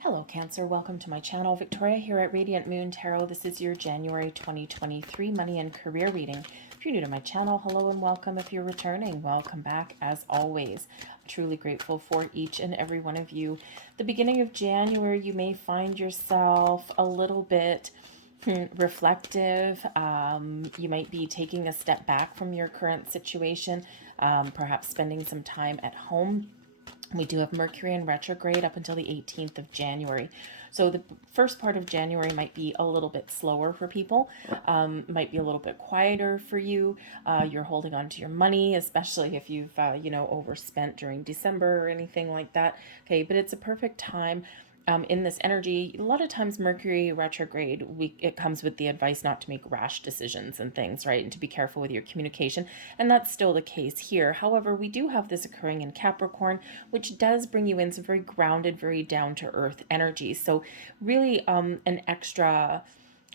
Hello Cancer, welcome to my channel. Victoria here at Radiant Moon Tarot. This is your January 2023 money and career reading. If you're new to my channel, hello and welcome. If you're returning, welcome back as always. I'm truly grateful for each and every one of you. The beginning of January, you may find yourself a little bit reflective. You might be taking a step back from your current situation, perhaps spending some time at home. We do have Mercury in retrograde up until the 18th of January. So the first part of January might be a little bit slower for people, might be a little bit quieter for you. You're holding on to your money, especially if you've, overspent during December or anything like that. Okay, but it's a perfect time in this energy. A lot of times Mercury retrograde, it comes with the advice not to make rash decisions and things, right? And to be careful with your communication. And that's still the case here. However, we do have this occurring in Capricorn, which does bring you in some very grounded, very down to earth energy. So really an extra,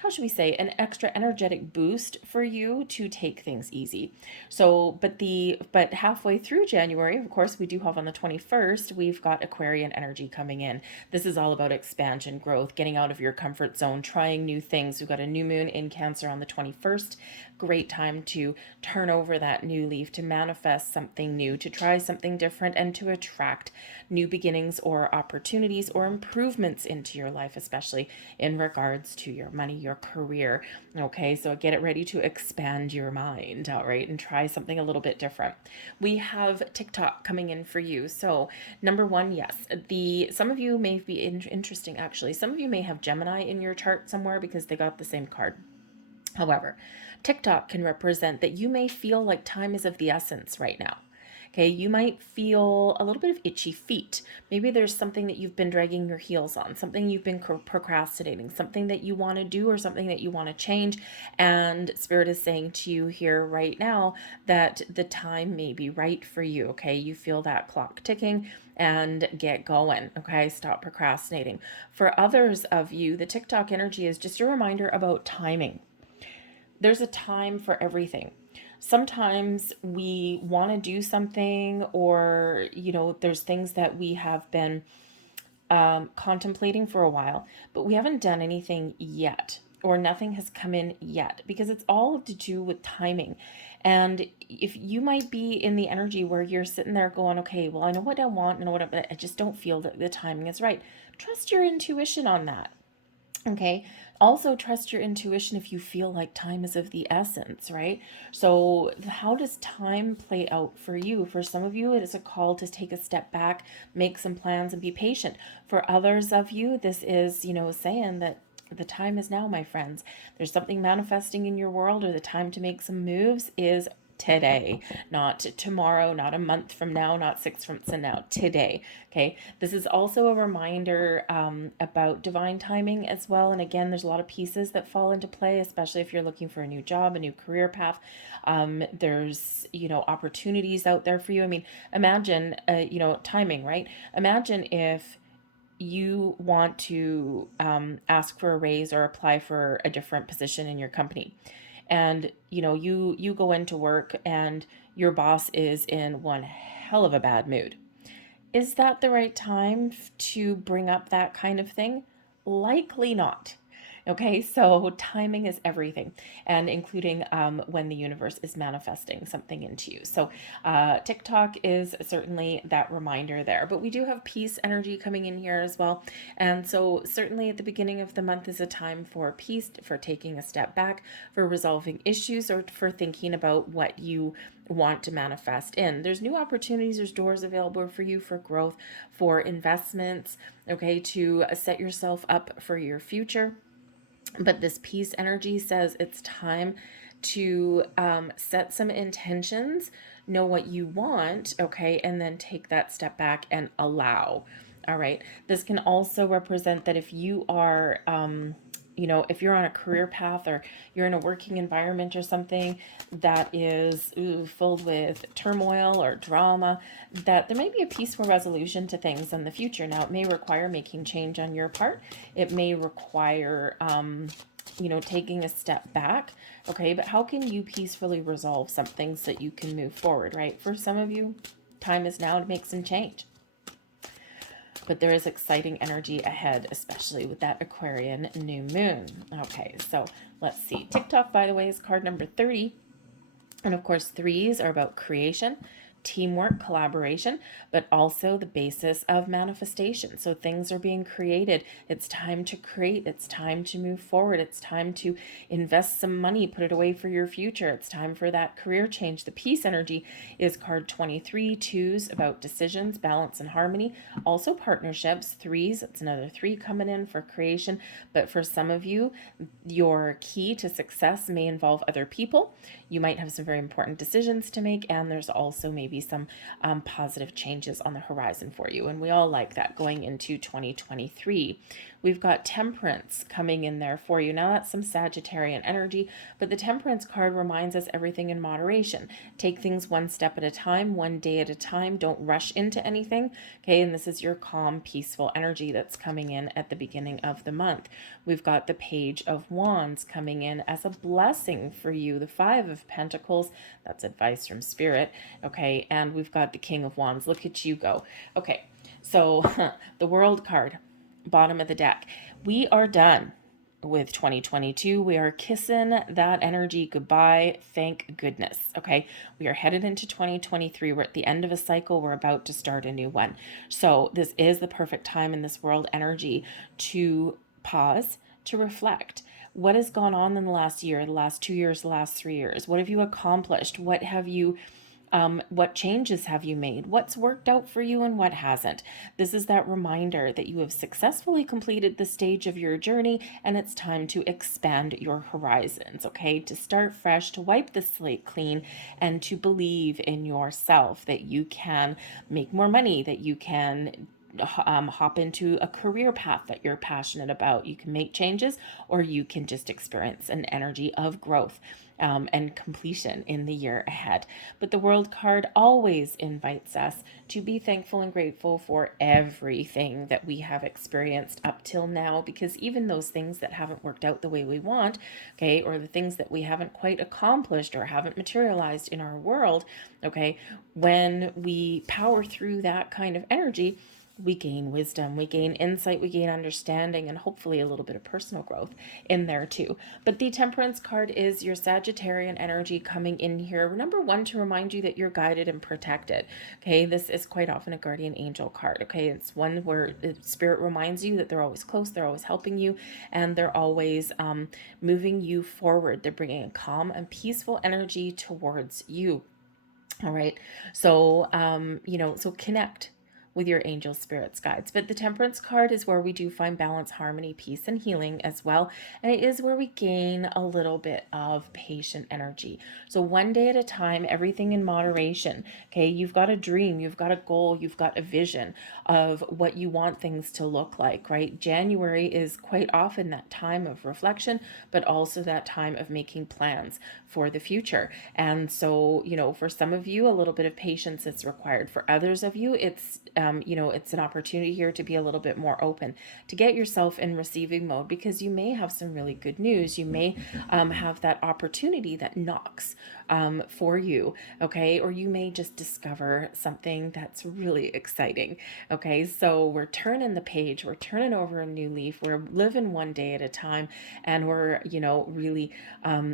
how should we say, an extra energetic boost for you to take things easy. So, but halfway through January, of course, we do have on the 21st, we've got Aquarian energy coming in. This is all about expansion, growth, getting out of your comfort zone, trying new things. We've got a new moon in Cancer on the 21st. Great time to turn over that new leaf, to manifest something new, to try something different, and to attract new beginnings or opportunities or improvements into your life, especially in regards to your money, your career. Okay, so get it ready to expand your mind, all right, and try something a little bit different. We have TikTok coming in for you. So number one, yes, some of you may be interesting actually. Some of you may have Gemini in your chart somewhere because they got the same card. However, TikTok can represent that you may feel like time is of the essence right now. Okay, you might feel a little bit of itchy feet. Maybe there's something that you've been dragging your heels on, something you've been procrastinating, something that you want to do or something that you want to change. And Spirit is saying to you here right now that the time may be right for you. Okay, you feel that clock ticking and get going. Okay, stop procrastinating. For others of you, the TikTok energy is just a reminder about timing. There's a time for everything. Sometimes we want to do something, or there's things that we have been contemplating for a while, but we haven't done anything yet, or nothing has come in yet, because it's all to do with timing. And if you might be in the energy where you're sitting there going, okay, well, I know what I want, but I just don't feel that the timing is right. Trust your intuition on that. Okay. Also, trust your intuition if you feel like time is of the essence, right? So, how does time play out for you? For some of you, it is a call to take a step back, make some plans, and be patient. For others of you, this is, saying that the time is now, my friends. There's something manifesting in your world, or the time to make some moves is today, not tomorrow, not a month from now, not 6 months from now, today. Okay, this is also a reminder about divine timing as well. And again, there's a lot of pieces that fall into play, especially if you're looking for a new job, a new career path. There's opportunities out there for you. I mean, imagine timing, right? Imagine if you want to ask for a raise or apply for a different position in your company, and you go into work and your boss is in one hell of a bad mood. Is that the right time to bring up that kind of thing? Likely not. Okay, so timing is everything, and including when the universe is manifesting something into you. So TikTok is certainly that reminder there. But we do have peace energy coming in here as well. And so certainly at the beginning of the month is a time for peace, for taking a step back, for resolving issues, or for thinking about what you want to manifest in. There's new opportunities, there's doors available for you for growth, for investments, okay, to set yourself up for your future. But this peace energy says it's time to set some intentions, know what you want, okay, and then take that step back and allow. All right. This can also represent that if you are, if you're on a career path, or you're in a working environment or something that is filled with turmoil or drama, that there may be a peaceful resolution to things in the future. Now, it may require making change on your part. It may require, taking a step back. Okay, but how can you peacefully resolve something so that you can move forward, right? For some of you, time is now to make some change. but there is exciting energy ahead, especially with that Aquarian new moon. Okay, so let's see. TikTok, by the way, is card number 30. And of course, threes are about creation, teamwork, collaboration, but also the basis of manifestation. So things are being created. It's time to create. It's time to move forward. It's time to invest some money, put it away for your future. It's time for that career change. The peace energy is card 23, twos about decisions, balance, and harmony. Also partnerships, threes. It's another three coming in for creation. But for some of you, your key to success may involve other people. You might have some very important decisions to make, and there's also maybe some positive changes on the horizon for you. And we all like that going into 2023. We've got Temperance coming in there for you. Now that's some Sagittarian energy, but the Temperance card reminds us everything in moderation. Take things one step at a time, one day at a time. Don't rush into anything. Okay, and this is your calm, peaceful energy that's coming in at the beginning of the month. We've got the Page of Wands coming in as a blessing for you. The Five of Pentacles, that's advice from Spirit. Okay, and we've got the King of Wands. Look at you go. Okay, so the World card, bottom of the deck. We are done with 2022. We are kissing that energy goodbye. Thank goodness. Okay. We are headed into 2023. We're at the end of a cycle. We're about to start a new one. So this is the perfect time in this world energy to pause, to reflect. What has gone on in the last year, the last 2 years, the last 3 years? What have you accomplished? What changes have you made? What's worked out for you and what hasn't? This is that reminder that you have successfully completed the stage of your journey and it's time to expand your horizons, okay? To start fresh, to wipe the slate clean, and to believe in yourself that you can make more money, that you can hop into a career path that you're passionate about. You can make changes, or you can just experience an energy of growth and completion in the year ahead. But the World card always invites us to be thankful and grateful for everything that we have experienced up till now, because even those things that haven't worked out the way we want, okay, or the things that we haven't quite accomplished or haven't materialized in our world, okay, when we power through that kind of energy, we gain wisdom, we gain insight, we gain understanding, and hopefully a little bit of personal growth in there too. But the Temperance card is your Sagittarian energy coming in here. Number one, to remind you that you're guided and protected. Okay, this is quite often a guardian angel card. Okay, it's one where Spirit reminds you that they're always close, they're always helping you, and they're always moving you forward. They're bringing a calm and peaceful energy towards you. All right, so so connect with your angel spirits guides. But the Temperance card is where we do find balance, harmony, peace, and healing as well. And it is where we gain a little bit of patient energy. So one day at a time, everything in moderation. Okay, you've got a dream, you've got a goal, you've got a vision of what you want things to look like, right? January is quite often that time of reflection, but also that time of making plans for the future. And so, for some of you, a little bit of patience is required. For others of you, it's it's an opportunity here to be a little bit more open, to get yourself in receiving mode, because you may have some really good news. You may have that opportunity that knocks for you, okay? Or you may just discover something that's really exciting, okay? So we're turning the page, we're turning over a new leaf, we're living one day at a time, and we're, really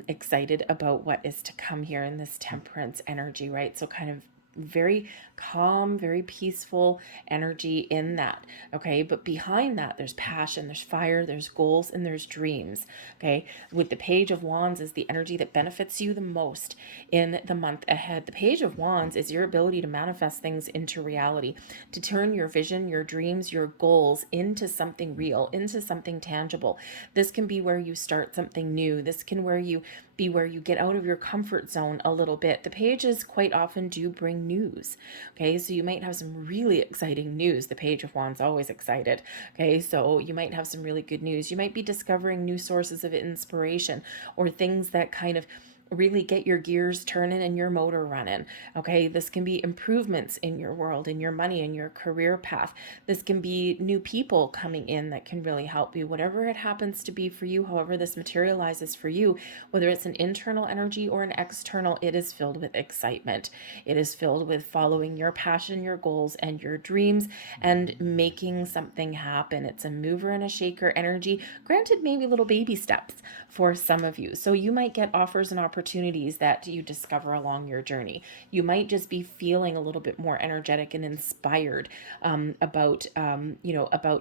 excited about what is to come here in this Temperance energy, right? So kind of very calm, very peaceful energy in that, okay? But behind that, there's passion, there's fire, there's goals, and there's dreams, okay? With the Page of Wands is the energy that benefits you the most in the month ahead. The Page of Wands is your ability to manifest things into reality, to turn your vision, your dreams, your goals into something real, into something tangible. This can be where you start something new. This can where you get out of your comfort zone a little bit. The pages quite often do bring news. Okay, so you might have some really exciting news. The Page of Wands always excited. Okay, so you might have some really good news. You might be discovering new sources of inspiration, or things that kind of really get your gears turning and your motor running. Okay, this can be improvements in your world, in your money, in your career path. This can be new people coming in that can really help you, whatever it happens to be for you. However this materializes for you, whether it's an internal energy or an external, it is filled with excitement. It is filled with following your passion, your goals, and your dreams, and making something happen. It's a mover and a shaker energy, granted maybe little baby steps for some of you. So you might get offers and opportunities that you discover along your journey. You might just be feeling a little bit more energetic and inspired about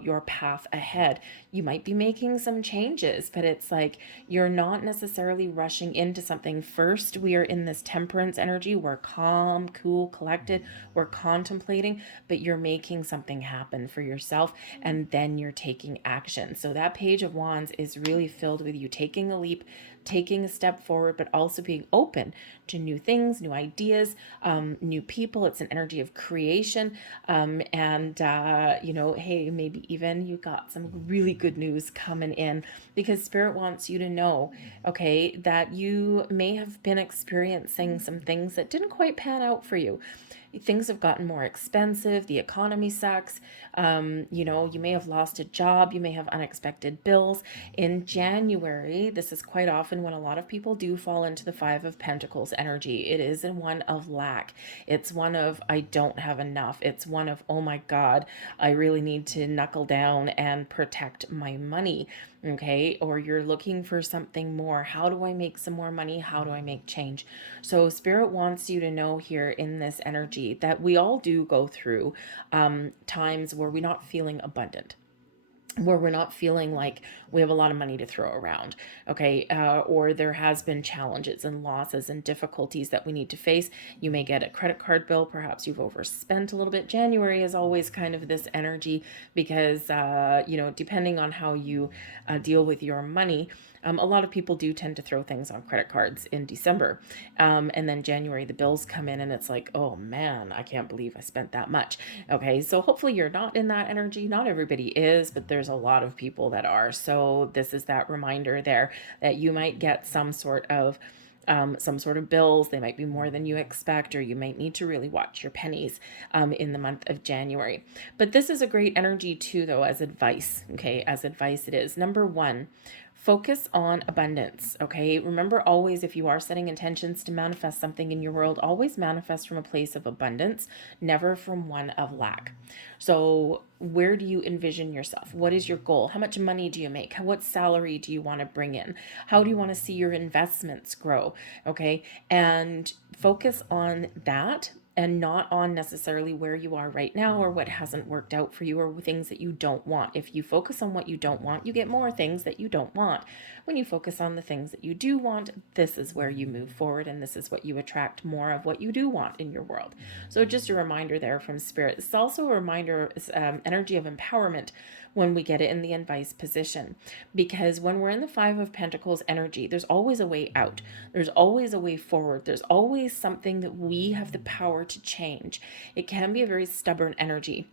your path ahead. You might be making some changes, but it's like you're not necessarily rushing into something. First, we are in this temperance energy. We're calm, cool, collected. We're contemplating, but you're making something happen for yourself, and then you're taking action. So that Page of Wands is really filled with you taking a leap, taking a step forward, but also being open to new things, new ideas, new people. It's an energy of creation. Hey, maybe even you got some really good news coming in, because Spirit wants you to know, okay, that you may have been experiencing some things that didn't quite pan out for you. Things have gotten more expensive. The economy sucks. You may have lost a job. You may have unexpected bills. In January, this is quite often when a lot of people do fall into the Five of Pentacles energy. It is one of lack. It's one of, I don't have enough. It's one of, oh my God, I really need to knuckle down and protect my money. Okay, or you're looking for something more. How do I make some more money? How do I make change? So Spirit wants you to know here in this energy that we all do go through times where we're not feeling abundant, where we're not feeling like we have a lot of money to throw around, okay? Or there has been challenges and losses and difficulties that we need to face. You may get a credit card bill. Perhaps you've overspent a little bit. January is always kind of this energy because, depending on how you deal with your money, a lot of people do tend to throw things on credit cards in December. And then January, the bills come in and it's like, oh man, I can't believe I spent that much. Okay, so hopefully you're not in that energy. Not everybody is, but there's a lot of people that are. So this is that reminder there that you might get some sort of bills. They might be more than you expect, or you might need to really watch your pennies in the month of January. But this is a great energy too, though, as advice. Okay, as advice it is. Number one, focus on abundance. Okay, remember always, if you are setting intentions to manifest something in your world, always manifest from a place of abundance, never from one of lack. So where do you envision yourself? What is your goal? How much money do you make? What salary do you want to bring in? How do you want to see your investments grow? Okay, and focus on that, and not on necessarily where you are right now or what hasn't worked out for you or things that you don't want. If you focus on what you don't want, you get more things that you don't want. When you focus on the things that you do want, this is where you move forward, and this is what you attract more of what you do want in your world. So just a reminder there from Spirit. It's also a reminder, energy of empowerment when we get it in the advice position. Because when we're in the Five of Pentacles energy, there's always a way out. There's always a way forward. There's always something that we have the power to change. It can be a very stubborn energy.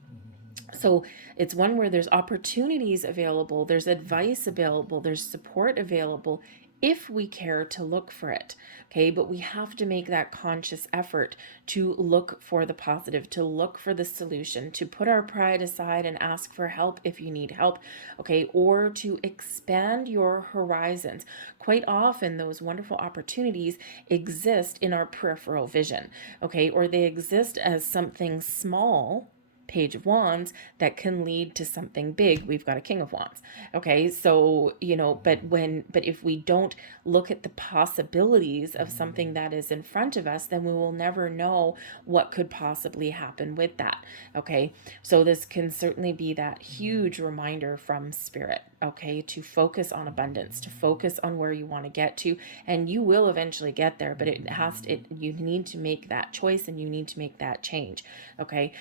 So it's one where there's opportunities available, there's advice available, there's support available, if we care to look for it. Okay, but we have to make that conscious effort to look for the positive, to look for the solution, to put our pride aside and ask for help if you need help, okay, or to expand your horizons. Quite often those wonderful opportunities exist in our peripheral vision, okay, or they exist as something small, Page of Wands, that can lead to something big. We've got a King of Wands. Okay, so but if we don't look at the possibilities of something that is in front of us, then we will never know what could possibly happen with that. Okay, so this can certainly be that huge reminder from Spirit, okay, to focus on abundance, to focus on where you want to get to, and you will eventually get there, but you need to make that choice and you need to make that change. Okay,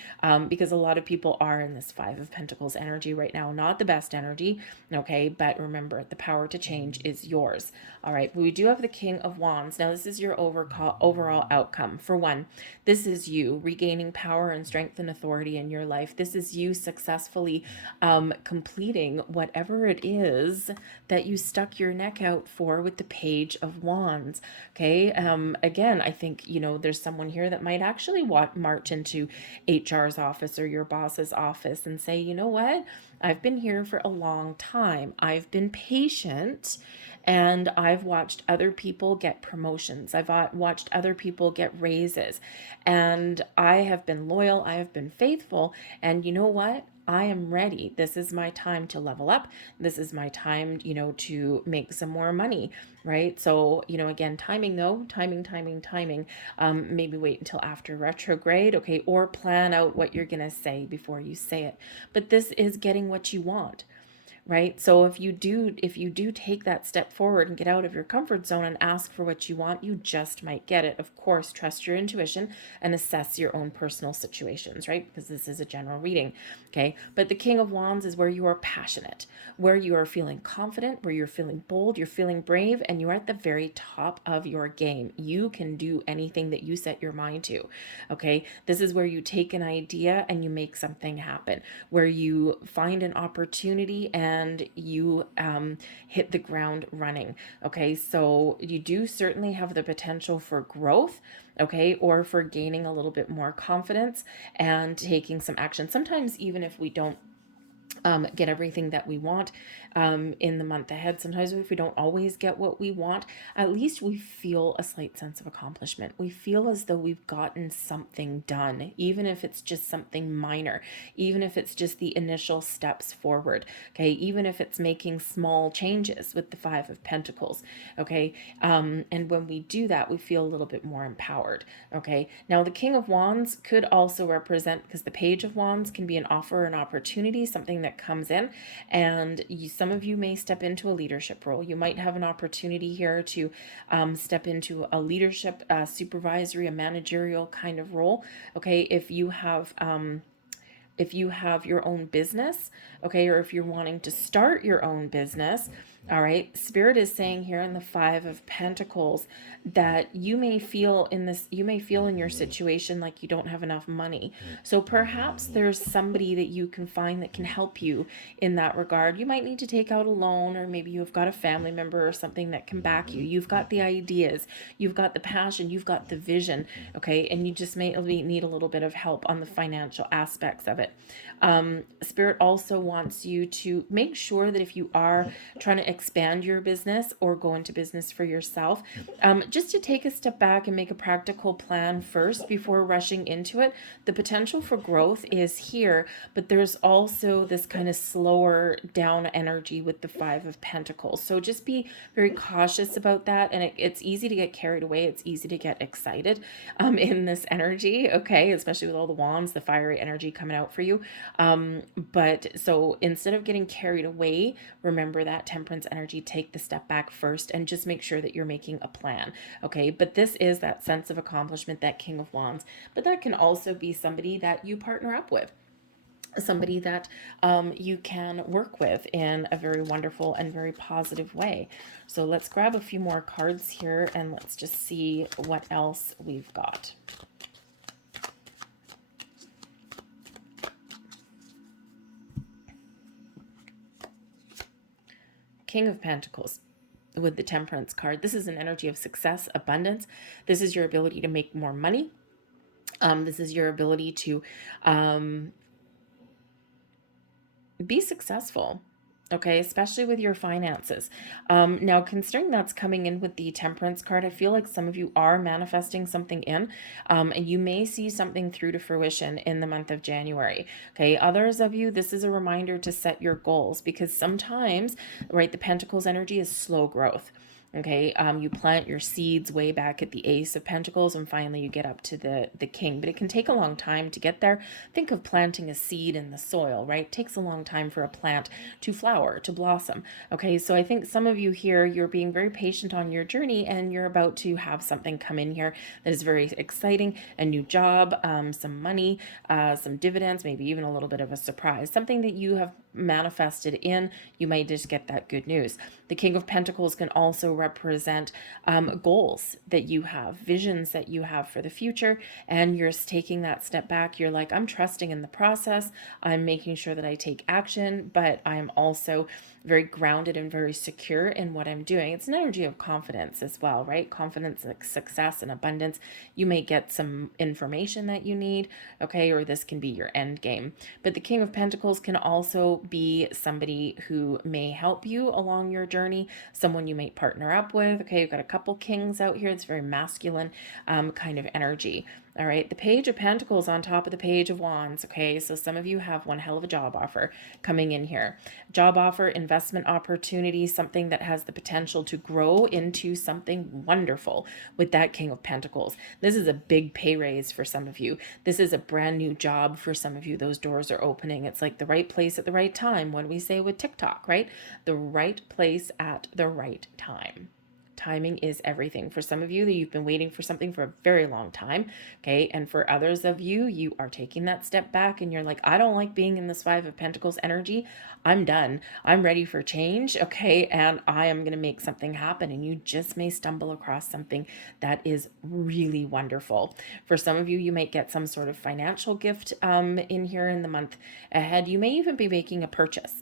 because a lot of people are in this Five of Pentacles energy right now. Not the best energy, okay? But remember, the power to change is yours. All right, we do have the King of Wands. Now, this is your overall outcome. For one, this is you regaining power and strength and authority in your life. This is you successfully completing whatever it is that you stuck your neck out for with the Page of Wands. Okay. Again, I think, there's someone here that might actually march into HR's office or your boss's office and say, you know what? I've been here for a long time. I've been patient and I've watched other people get promotions. I've watched other people get raises, and I have been loyal. I have been faithful. And you know what? I am ready. This is my time to level up. This is my time, to make some more money, right? So, again, timing though, timing. Maybe wait until after retrograde, okay? Or plan out what you're going to say before you say it. But this is getting what you want. Right? So if you do take that step forward and get out of your comfort zone and ask for what you want, you just might get it. Of course, trust your intuition and assess your own personal situations, right? Because this is a general reading, okay? But the King of Wands is where you are passionate, where you are feeling confident, where you're feeling bold, you're feeling brave, and you're at the very top of your game. You can do anything that you set your mind to, okay? This is where you take an idea and you make something happen, where you find an opportunity and you hit the ground running. Okay, so you do certainly have the potential for growth, okay, or for gaining a little bit more confidence and taking some action. Sometimes even if we don't get everything that we want in the month ahead. Sometimes if we don't always get what we want, at least we feel a slight sense of accomplishment. We feel as though we've gotten something done, even if it's just something minor, even if it's just the initial steps forward, okay, even if it's making small changes with the Five of Pentacles, okay, and when we do that, we feel a little bit more empowered, okay. Now, the King of Wands could also represent, because the Page of Wands can be an offer, an opportunity, something that comes in, and some of you may step into a leadership role. You might have an opportunity here to step into a leadership, supervisory, a managerial kind of role. Okay, if you have your own business, okay, or if you're wanting to start your own business, all right, Spirit is saying here in the Five of Pentacles that you may feel in your situation like you don't have enough money. So perhaps there's somebody that you can find that can help you in that regard. You might need to take out a loan, or maybe you've got a family member or something that can back you. You've got the ideas, you've got the passion, you've got the vision, okay, and you just may need a little bit of help on the financial aspects of it. Spirit also wants you to make sure that if you are trying to expand your business or go into business for yourself, just to take a step back and make a practical plan first before rushing into it. The potential for growth is here, but there's also this kind of slower down energy with the Five of Pentacles. So just be very cautious about that. And it's easy to get carried away. It's easy to get excited in this energy, okay, especially with all the wands, the fiery energy coming out for you. But so instead of getting carried away, remember that Temperance energy, take the step back first and just make sure that you're making a plan, okay? But this is that sense of accomplishment, that King of Wands, but that can also be somebody that you partner up with, somebody that you can work with in a very wonderful and very positive way. So let's grab a few more cards here and let's just see what else we've got. King of Pentacles with the Temperance card. This is an energy of success, abundance. This is your ability to make more money. This is your ability to be successful, okay, especially with your finances. Now, considering that's coming in with the Temperance card, I feel like some of you are manifesting something in, and you may see something through to fruition in the month of January, okay? Others of you, this is a reminder to set your goals, because sometimes, right, the Pentacles energy is slow growth. Okay, you plant your seeds way back at the Ace of Pentacles, and finally you get up to the King. But it can take a long time to get there. Think of planting a seed in the soil, right? It takes a long time for a plant to flower, to blossom. Okay, so I think some of you here, you're being very patient on your journey, and you're about to have something come in here that is very exciting. A new job, some money, some dividends, maybe even a little bit of a surprise. Something that you have manifested in, you may just get that good news. The King of Pentacles can also represent goals that you have, visions that you have for the future, and you're taking that step back. You're like, I'm trusting in the process. I'm making sure that I take action, but I'm also very grounded and very secure in what I'm doing. It's an energy of confidence as well, right? Confidence, like success and abundance. You may get some information that you need, okay, or this can be your end game. But the King of Pentacles can also be somebody who may help you along your journey, someone you may partner up with. Okay, you've got a couple kings out here. It's very masculine kind of energy. All right, the Page of Pentacles on top of the Page of Wands. Okay, so some of you have one hell of a job offer coming in here. Job offer, investment opportunity, something that has the potential to grow into something wonderful with that King of Pentacles. This is a big pay raise for some of you. This is a brand new job for some of you. Those doors are opening. It's like the right place at the right time. What do we say with TikTok, right? The right place at the right time. Timing is everything. For some of you, that you've been waiting for something for a very long time, okay? And for others of you, you are taking that step back and you're like, I don't like being in this Five of Pentacles energy. I'm done. I'm ready for change, okay? And I am going to make something happen. And you just may stumble across something that is really wonderful. For some of you, you might get some sort of financial gift in here in the month ahead. You may even be making a purchase,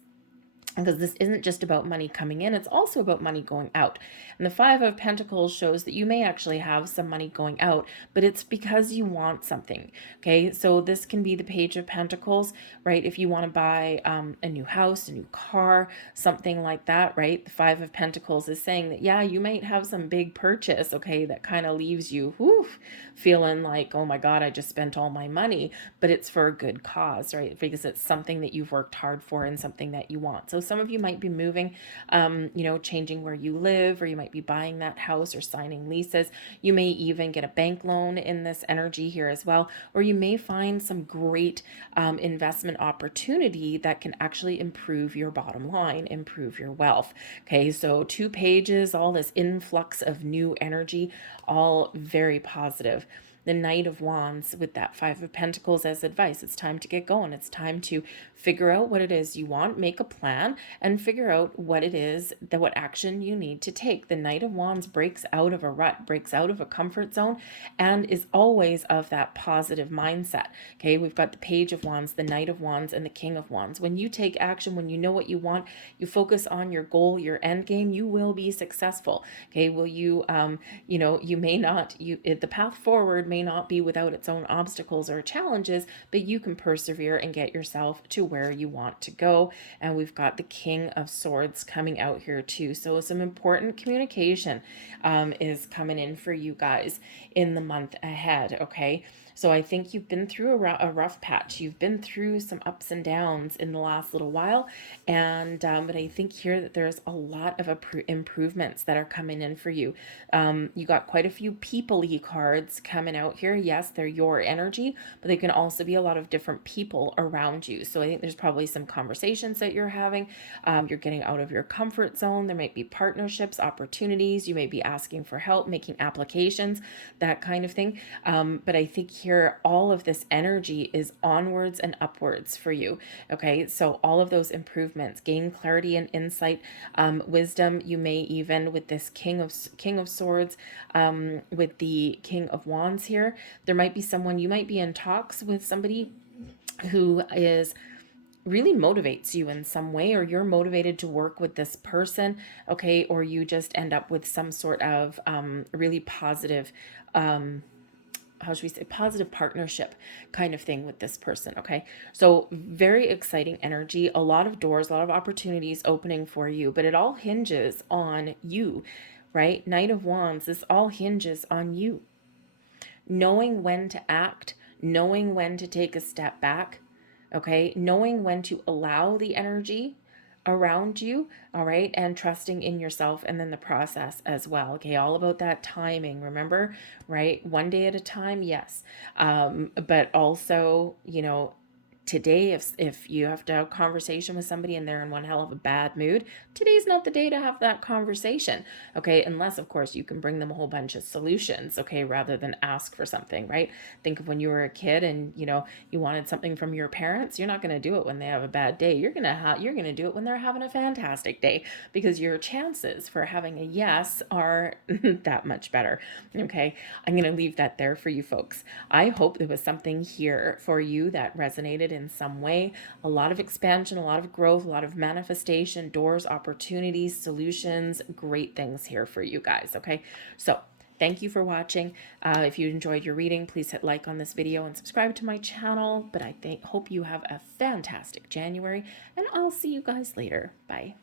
because this isn't just about money coming in, it's also about money going out. And the Five of Pentacles shows that you may actually have some money going out, but it's because you want something. Okay, so this can be the Page of Pentacles, right? If you want to buy a new house, a new car, something like that, right? The Five of Pentacles is saying that, yeah, you might have some big purchase, okay, that kind of leaves you feeling like, oh my God, I just spent all my money, but it's for a good cause, right? Because it's something that you've worked hard for and something that you want. So some of you might be moving, changing where you live, or you might be buying that house or signing leases. You may even get a bank loan in this energy here as well, or you may find some great investment opportunity that can actually improve your bottom line, improve your wealth. Okay, so 2 pages, all this influx of new energy, all very positive. The Knight of Wands with that Five of Pentacles as advice. It's time to get going. It's time to figure out what it is you want, make a plan, and figure out what it is, what action you need to take. The Knight of Wands breaks out of a rut, breaks out of a comfort zone, and is always of that positive mindset. Okay, we've got the Page of Wands, the Knight of Wands, and the King of Wands. When you take action, when you know what you want, you focus on your goal, your end game, you will be successful. Okay, will you, you may not, the path forward may not be without its own obstacles or challenges, but you can persevere and get yourself to where you want to go. And we've got the King of Swords coming out here too. So some important communication is coming in for you guys in the month ahead, okay? So I think you've been through a rough patch. You've been through some ups and downs in the last little while. And but I think here that there's a lot of improvements that are coming in for you. You got quite a few people-y cards coming out here. Yes, they're your energy, but they can also be a lot of different people around you. So I think there's probably some conversations that you're having. You're getting out of your comfort zone. There might be partnerships, opportunities. You may be asking for help, making applications, that kind of thing. But I think here, all of this energy is onwards and upwards for you. Okay, so all of those improvements, gain clarity and insight, wisdom. You may even, with this King of Swords, with the King of Wands here, there might be someone, you might be in talks with somebody who is really motivates you in some way, or you're motivated to work with this person, okay, or you just end up with some sort of really positive how should we say, positive partnership kind of thing with this person. Okay, so very exciting energy, a lot of doors, a lot of opportunities opening for you, but it all hinges on you, right? Knight of Wands, this all hinges on you knowing when to act, knowing when to take a step back, okay, knowing when to allow the energy around you, all right, and trusting in yourself and then the process as well. Okay, all about that timing, remember, right? One day at a time, yes. But also, today, if you have to have a conversation with somebody and they're in one hell of a bad mood, today's not the day to have that conversation. Okay, unless of course you can bring them a whole bunch of solutions, okay, rather than ask for something, right? Think of when you were a kid and you wanted something from your parents. You're not going to do it when they have a bad day. You're going to do it when they're having a fantastic day, because your chances for having a yes are that much better. Okay, I'm going to leave that there for you folks. I hope there was something here for you that resonated in some way. A lot of expansion, a lot of growth, a lot of manifestation, doors, opportunities, solutions, great things here for you guys. Okay, so thank you for watching. If you enjoyed your reading, please hit like on this video and subscribe to my channel. But I hope you have a fantastic January, and I'll see you guys later. Bye.